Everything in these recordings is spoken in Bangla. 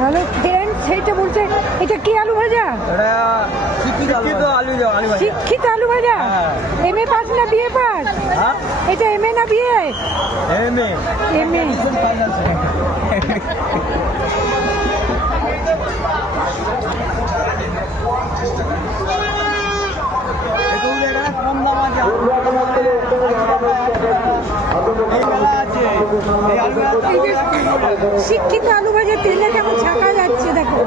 হ্যালো ফ্রেন্ড, সেইটা বলছে এটা কি আলু ভাজা? শিক্ষিত আলু ভাজা। শিক্ষিত আলু ভাজা। এমএ পাস না বিএ পাস? এটা এমএ না বিএ? এমএ। এমএ। কম দাম আছে। শিক্ষিত আলু ভাজা তেলে কেমন ছাকা যাচ্ছে দেখো।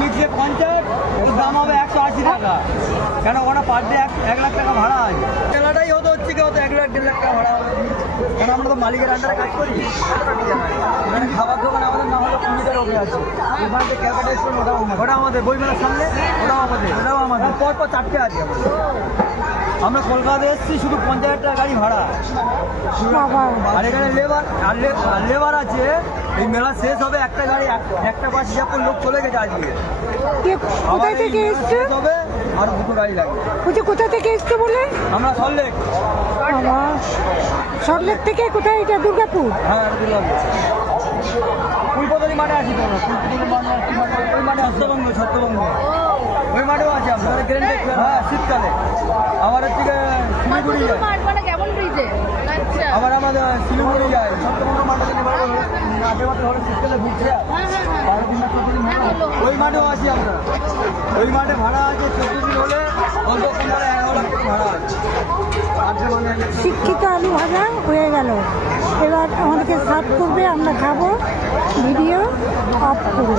মিক্সে 50, ওর দাম হবে 180 টাকা। কেন ওটা পার ডে 1 লাখ টাকা ভাড়া আছে। খেলাটাই হচ্ছে কি 1 লাখ 1.5 লাখ টাকা ভাড়া হবে। কারণ আমরা তো মালিকের আন্ডারে কাজ করি। এখানে খাবার দোকান আমাদের নাম হলো কুমিটার ওপরে আছে। ওটা আমাদের বইমেলার সামনে, ওটাও আমাদের পরপর 4টে আছে। আমরা কলকাতায় এসেছি শুধু 50,000 টাকা গাড়ি ভাড়া। আর এখানে লেবার আছে। এই মেলা শেষ হবে, একটা গাড়ি একটা বাস যখন লোক চলে গেছে আজকে। কোথায় থেকে এসছো? হবে আর 2টো গাড়ি লাগবে। কোথা থেকে এসছো বলে? আমরা সল্টলেক। সল্টলেক থেকে কোথায় এটা? দুর্গাপুর? হ্যাঁ, দুর্গাপুর। ফুলপতলি মাঠে আছি তো। ওই মাঠে ছত্রবঙ্গ ওই মাঠেও আছে আমরা। হ্যাঁ, শীতকালে আবার হচ্ছে শিলিগুড়ি যায়। আবার আমাদের শিলিগুড়ি যায়। ছত্রবঙ্গ মাঠে শীতকালে ঘুরছে। ওই মাঠেও আছি আমরা। ওই মাঠে ভাড়া আছে 14 দিন হলে অন্তত 11 লাখ টাকা ভাড়া আছে। শিক্ষিত আলু ভাজা হয়ে গেল। এবার আমাদেরকে সার্ভ করবে, আমরা খাবো। ভিডিও অফ করবো।